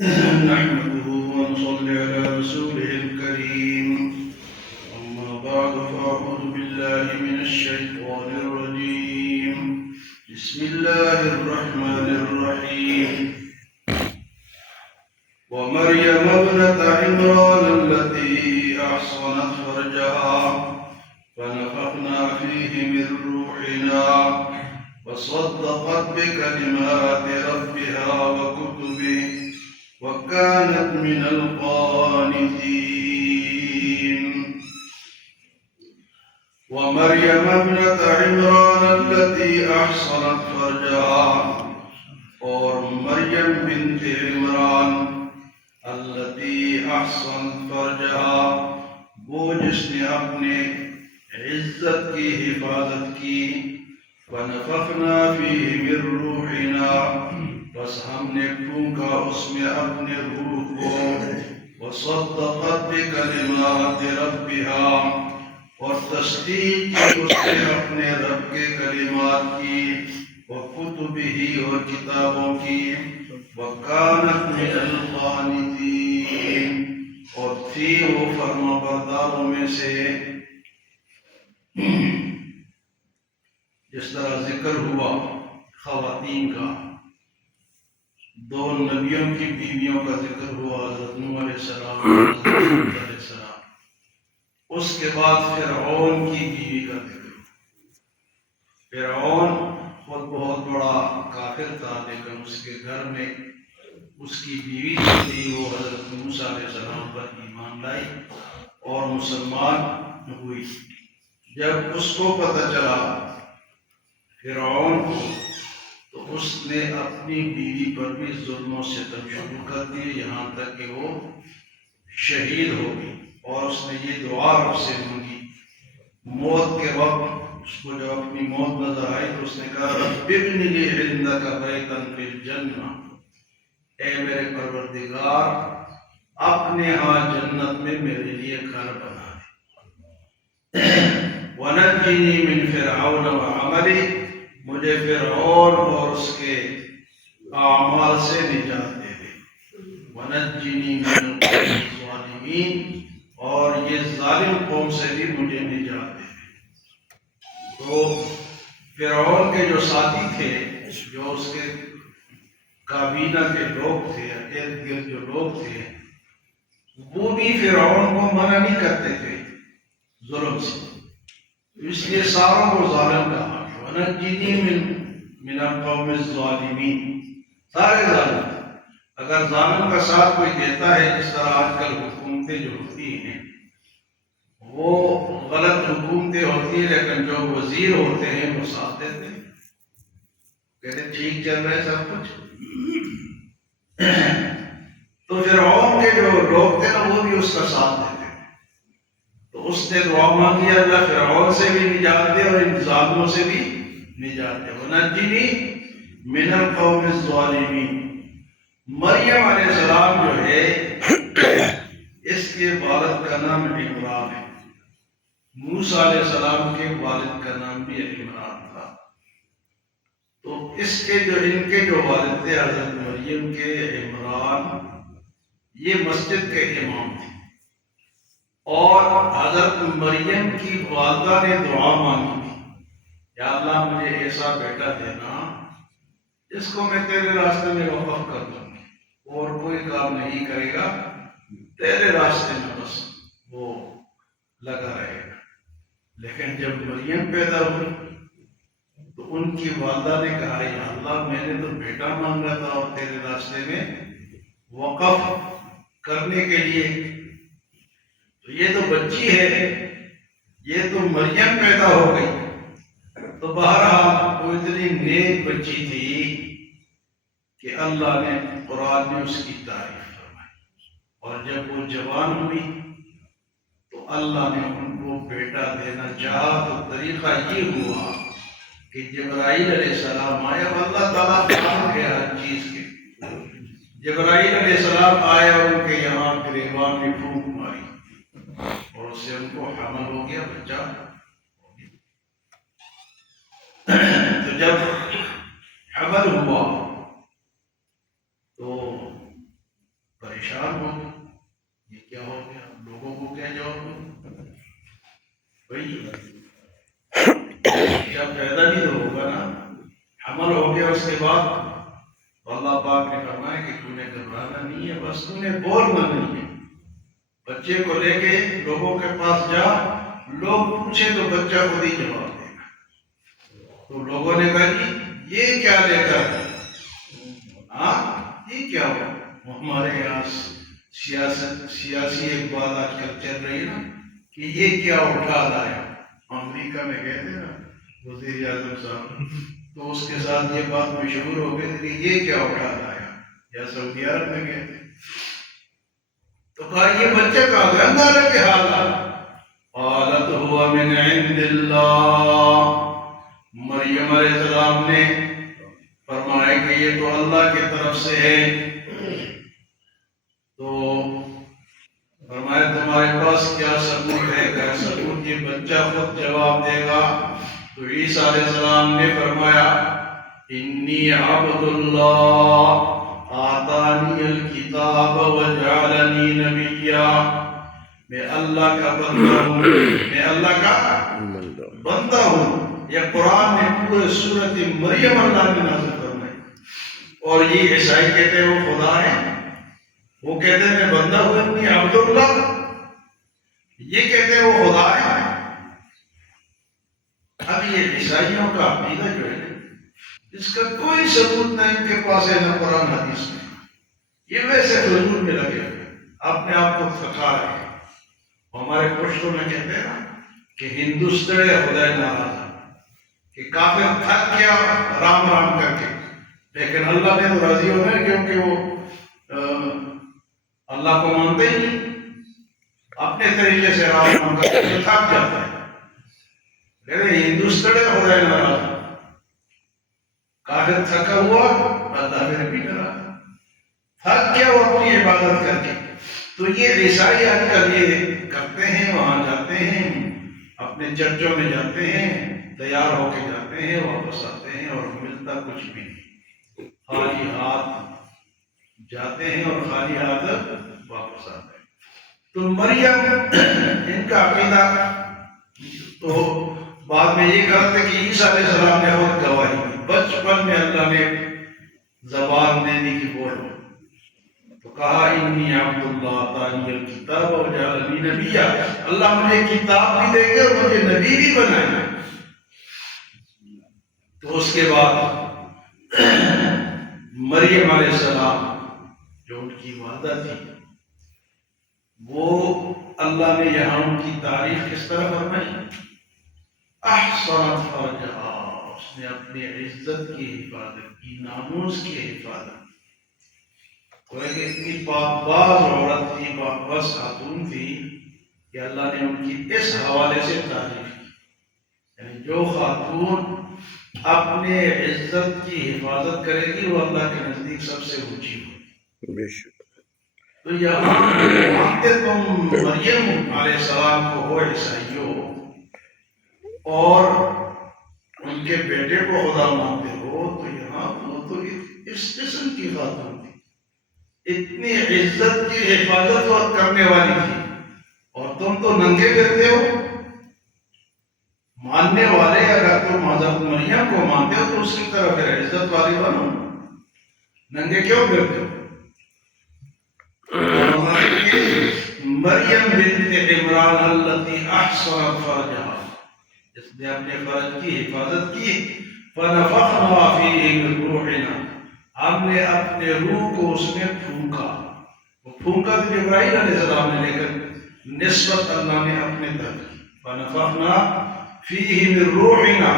نحمده ونصلي على رسوله الكريم. أما بعد فأعوذ بالله من الشيطان الرجيم. بسم الله الرحمن الرحيم. ومريم ابنة عمران التي أحصنت فرجها فنفخنا فيه من روحنا وصدقت بكلمات ربها وكتبه وكانت من القانتين. ومريم ابنة عمران التي أحصنت فرجها، اور مریم بنت عمران التي أحصنت فرجها، وہ جس نے اپنے عزت کی حفاظت کی. وَنَفَخْنَا فِيهِ مِن رُّوحِنَا، بس ہم نے پھونکا اس میں اپنے روح کو. وَصَدَّقَتْ بِكَلِمَاتِ رَبِّهَا، اور تصدیق کی اس نے اپنے رب کے کلمات کی. وَكُتُبِهِ، اور کتابوں کی. وَكَانَتْ مِنَ الْقَانِتِينَ، اور تھی وہ فرما برداروں میں سے. جس طرح ذکر ہوا خواتین کا، دو نبیوں کی بیویوں کا ذکر ہوا، حضرت نوح علیہ السلام اور حضرت لوط علیہ السلام. اس کے بعد فرعون کی بیوی کا ذکر ہوا. فرعون خود بہت بڑا کافر تھا، لیکن اس کے گھر میں اس کی بیوی جو تھی وہ حضرت موسیٰ علیہ السلام پر ایمان لائی اور مسلمان ہوئی. جب اس کو پتہ چلا فرعون کو، تو اس نے اپنی بیوی پر بھی ظلم و ستم شروع کر دیے، یہاں تک کہ وہ شہید ہو گئی. اور اس نے یہ دعا رب سے مانگی موت کے وقت. اس کو جب اپنی موت نظر آئی تو اس نے کہا رب ابن لی عندک بیتا فی الجنہ، اے میرے پروردگار اپنے ہاں جنت میں میرے لیے گھر بنا دے. وَنَجِّنِي مِن فِرْعَوْنَ وَعَمَلِهِ، مجھے فرعون اور اس کے اعمال سے نجات دے دے. وَنَجِّنِي مِنَ الْقَوْمِ الظَّالِمِينَ، اور یہ ظالم قوم سے بھی مجھے نجات دے دے. تو فرعون کے جو ساتھی تھے، جو اس کے کابینہ کے لوگ تھے، ارد گرد جو لوگ تھے، وہ بھی فرعون کو منع نہیں کرتے تھے ظلم سے، اس لیے ساروں کو ظالم کہا. وَنَجِّنِي مِنَ الْقَوْمِ الظَّالِمِينَ، سارے ظالم. اگر ظالم کا ساتھ کوئی دیتا ہے، جس طرح آج کل حکومتیں جو ہوتی ہیں وہ غلط حکومتیں ہوتی ہیں، لیکن جو وزیر ہوتے ہیں وہ ساتھ دیتے ہیں، کہتے ہیں ٹھیک چل رہا ہے سب کچھ. تو فرعون کے جو لوگ تھے نا، وہ بھی اس کا ساتھ دیتے ہیں. تو اس نے دعا مانگی اللہ فرعون سے بھی نجات دے اور ان ظالموں سے بھی نجات دے. وَنَجِّنِي مِنَ الْقَوْمِ الظَّالِمِينَ. مریم علیہ السلام جو ہے، اس کے والد کا نام عمران ہے. موسیٰ علیہ السلام کے والد کا نام بھی عمران تھا. تو ان کے جو والد تھے حضرت مریم کے عمران، یہ مسجد کے امام تھے. اور حضرت مریم کی والدہ نے دعا مانگی تھی یا اللہ مجھے ایسا بیٹا دینا جس کو میں تیرے راستے میں وقف کر دوں گی، اور کوئی کام نہیں کرے گا، تیرے راستے میں بس وہ لگا رہے گا. لیکن جب مریم پیدا ہوئی تو ان کی والدہ نے کہا یا اللہ میں نے تو بیٹا مانگا تھا اور تیرے راستے میں وقف کرنے کے لیے، تو یہ تو بچی ہے، یہ تو مریم پیدا ہو گئی. تو بہرحال وہ اتنی نیک بچی تھی کہ اللہ نے قرآن میں اس کی تعریف فرمائی. اور جب وہ جوان ہوئی تو اللہ نے ان کو بیٹا دینا چاہا. تو طریقہ یہ ہوا کہ جبرائیل علیہ السلام آئے، اور اللہ تعالیٰ خالق ہے ہر چیز کے. جبرائیل علیہ السلام آئے اور ان کے یہاں گریبان میں پھونک ماری، اور اس سے ان کو حمل ہو گیا، بچہ ہو گیا. تو جب حمل ہوا تو پریشان ہو گئے، یہ کیا ہو گیا، لوگوں کو کیا جواب دوں بھائی، کیا پیدا بھی تو ہوگا نا، حمل ہو گیا، اس کے بعد اللہ پاک نے فرمایا کہ تو نے گھبرانا نہیں ہے، بس تو نے بولنا نہیں ہے، بچے کو لے کے لوگوں کے پاس جا، لوگ پوچھے تو بچہ خود ہی جواب دے گا۔ تو لوگوں نے کہا جی یہ کیا لے کر، ہاں یہ کیا ہوا، ہمارے یہاں سیاسی ایک بات آج کل چل رہی ہے نا کہ یہ کیا اٹھا لایا، امریکہ میں گئے تھے نا وزیر اعظم صاحب، تو اس کے ساتھ یہ بات مشہور ہو گئی کہ یہ کیا اٹھا لایا، یا سعودی عرب میں گئے تھے تو کہا یہ بچہ کہاں گیا، اندازہ کے حالات، قالت هو من عند اللہ، مریم علیہ السلام نے فرمایا کہ یہ تو اللہ کی طرف سے ہے، تو فرمایا تمہارے پاس کیا ثبوت ہے، کیا ثبوت، یہ بچہ خود جواب دے گا۔ تو عیسیٰ علیہ السلام نے فرمایا انی عبد اللہ آتانی الکتاب وجعلنی نبیا، میں اللہ کا بندہ ہوں، میں اللہ کا بندہ ہوں۔ یہ قرآن میں پورے سورۃ مریم اللہ نے نازل فرمائی، اور یہ عیسائی کہتے ہیں وہ خدا ہے، وہ کہتے ہیں میں بندہ ہوں انی عبد اللہ، یہ کہتے ہیں وہ خدا ہے۔ اب یہ عیسائیوں کا عقیدہ جو ہے اس کا کوئی ثبوت نہیں ان کے پاس ہے، نہ قرآن حدیث میں، یہ ویسے فضول میں لگے ہوئے اپنے آپ کو تھکا رہے ہیں۔ ہمارے پشتوں میں کہتے ہیں نا کہ ہندوستڑے خدا ناراض، کہ کافر تھک گیا رام رام کر کے، لیکن اللہ نے تو راضی ہونا ہے کیونکہ وہ اللہ کو مانتے ہی نہیں، اپنے طریقے سے رام رام کر کے تھک جاتا ہے، لیکن ہندوستڑے خدا ناراض، کافر تھکا ہوا اللہ پھر بھی ناراض، تھک گیا وہ اپنی عبادت کر کے۔ تو یہ عیسائی آج کل یہ کرتے ہیں، وہاں جاتے ہیں، اپنے چرچوں میں جاتے ہیں، تیار ہو کے جاتے ہیں، واپس آتے ہیں اور ملتا کچھ بھی نہیں، خالی ہاتھ جاتے ہیں اور خالی ہاتھ واپس آتے ہیں۔ تو مریم ان کا عقیدہ، تو بعد میں یہ کہتے ہیں کہ عیسیٰ علیہ السلام نے خود گواہی دی، بچپن میں اللہ نے زبان دے دی کہ بولو، تو کہا انی عبد اللہ آتانی الکتاب وجعلنی نبیا، اللہ مجھے کتاب بھی دے گا اور مجھے نبی بھی بنائے گا۔ تو اس کے بعد مریم علیہ السلام جو ان کی والدہ تھی، وہ اللہ نے یہاں ان کی تعریف کس طرح فرمائی، احصنت فرجہا، اس نے اپنی عزت کی حفاظت کی، ناموس کی حفاظت، وہ ایک اتنی پاک باز عورت تھی، پاک باز خاتون تھی کہ اللہ نے ان کی اس حوالے سے تعریف کی، یعنی جو خاتون اپنے عزت کی حفاظت کرے گی وہ اللہ کے نزدیک سب سے اونچی ہوگی۔ تو یہاں مانتے تم مریم علیہ السلام کو ہو عیسائیوں، اور ان کے بیٹے کو خدا مانتے ہو، تو یہاں وہ تو اس قسم کی خاتون تھی، اتنی عزت کی حفاظت کرنے والی تھی، اور تم تو ننگے پھرتے ہو۔ ماننے والے اگر تم حضرت مریم کو مانتے ہو تو اس کی طرف پھر عزت والی بنو، ننگے کیوں پھرتے ہو؟ مریم بنت عمران التی احصنت فرجہا، جس نے اپنے فرج کی حفاظت کی، فنفخنا فیہ من روحنا، ہم نے اپنے روح کو اس میں پھونکا، وہ پھونکا تو جبرائیل علیہ السلام نے، لیکن نسبت اللہ نے اپنے تک کی، فنفخنا فیہ من روحنا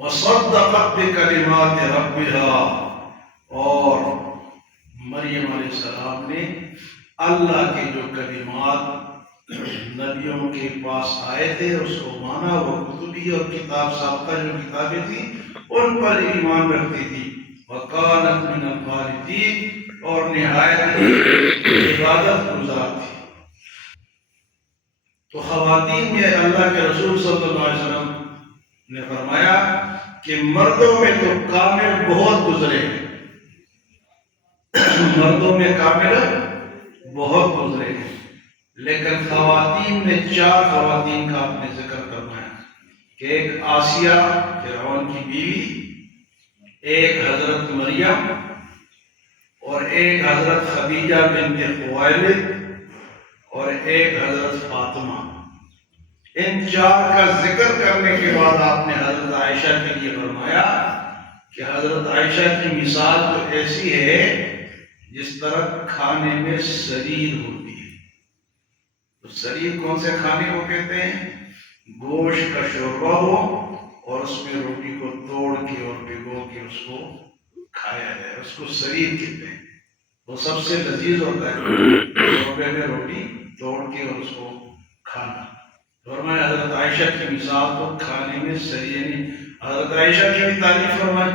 وصدقت بکلمات ربہا، اور مریم علیہ السلام نے اللہ کے جو کلمات نبیوں کے پاس آئے تھے اس کو مانا، وہ کتبی اور کتاب سابقہ جو کتابیں تھیں ان پر ایمان رکھتی تھی، وَقَانَتْ مِنَ الْقَانِتِينَ، اور نہایت عبادت گزار تھی۔ تو خواتین میں اللہ کے رسول صلی اللہ علیہ وسلم نے فرمایا کہ مردوں میں تو کامل بہت گزرے ہیں، مردوں میں کامل بہت گزرے ہیں، لیکن خواتین میں 4 خواتین کا آپ نے ذکر کرنا ہے کہ ایک آسیہ فرعون کی بیوی، ایک حضرت مریم، اور ایک حضرت خدیجہ بنت خویلد، اور ایک حضرت فاطمہ۔ ان 4 کا ذکر کرنے کے بعد آپ نے حضرت عائشہ کے لیے فرمایا کہ حضرت عائشہ کی مثال تو ایسی ہے جس طرح کھانے میں سریر ہوتی ہے۔ تو سریر کون سے کھانے کو کہتے ہیں؟ گوشت کا شوربہ ہو اور اس میں روٹی کو توڑ کے اور بھگو کے اس کو کھایا جائے، اس کو سریر کہتے ہیں۔ وہ سب سے لذیذ ہوتا ہے، شوربے میں روٹی توڑ کے اور اس کو کھانا۔ فرمایا حضرت عائشہ کی مثال تو کھانے میں سریر نہیں۔ حضرت عائشہ کی بھی تعریف فرمائی،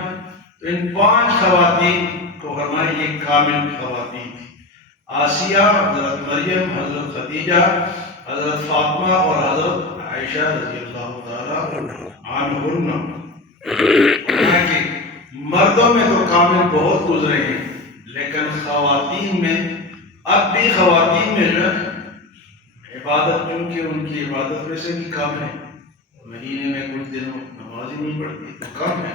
تو ان 5 خواتین کو فرمایا یہ کامل خواتین تھی: آسیہ، حضرت مریم، حضرت خدیجہ، حضرت فاطمہ اور حضرت عائشہ رضی اللہ تعالی عنہن۔ کہ مردوں میں تو کامل بہت گزرے ہیں، لیکن خواتین میں اب بھی خواتین میں جو ہے عبادت، کیونکہ ان کی عبادت ویسے بھی کم ہے، مہینے میں کچھ دنوں نماز ہی نہیں پڑتی، تو کم ہے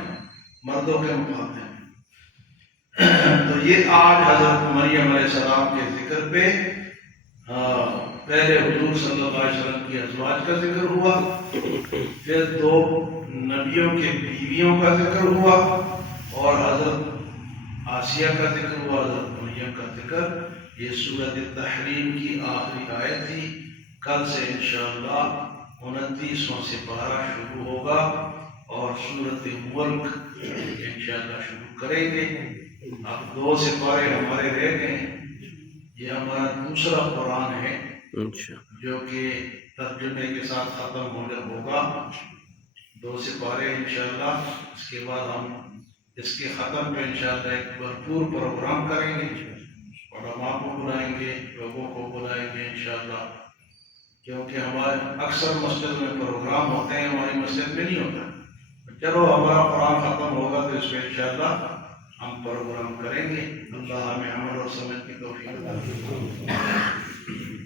مردوں کے مقابلے میں۔ تو یہ آج حضرت مریم علیہ السلام کے ذکر پہ پہلے حضور صلی اللہ علیہ وسلم کی ازواج کا ذکر ہوا، پھر 2 نبیوں کے بیویوں کا ذکر ہوا، اور حضرت آسیہ کا ذکر ہوا، حضرت مریم کا ذکر۔ یہ سورۃ التحریم کی آخری آیت تھی۔ کل سے انشاءاللہ 29واں سپارہ شروع ہوگا اور سورۃ ملک انشاءاللہ شروع کریں گے۔ اب 2 سپارے ہمارے رہ گئے ہیں۔ یہ ہمارا دوسرا قرآن ہے جو کہ ترجمے کے ساتھ ختم ہوگا۔ 2 سپارے انشاءاللہ، اس کے بعد ہم اس کے ختم پہ انشاءاللہ ایک بھرپور پروگرام کریں گے، علماء کو بلائیں گے، لوگوں کو بلائیں گے انشاءاللہ، کیونکہ ہمارے اکثر مسجد میں پروگرام ہوتے ہیں، ہماری مسجد میں نہیں ہوتا۔ چلو ہمارا قرآن ختم ہوگا تو اس میں انشاءاللہ ہم پروگرام کریں گے۔ اللہ ہمیں عمل اور سمجھ کی توفیق عطا فرمائے۔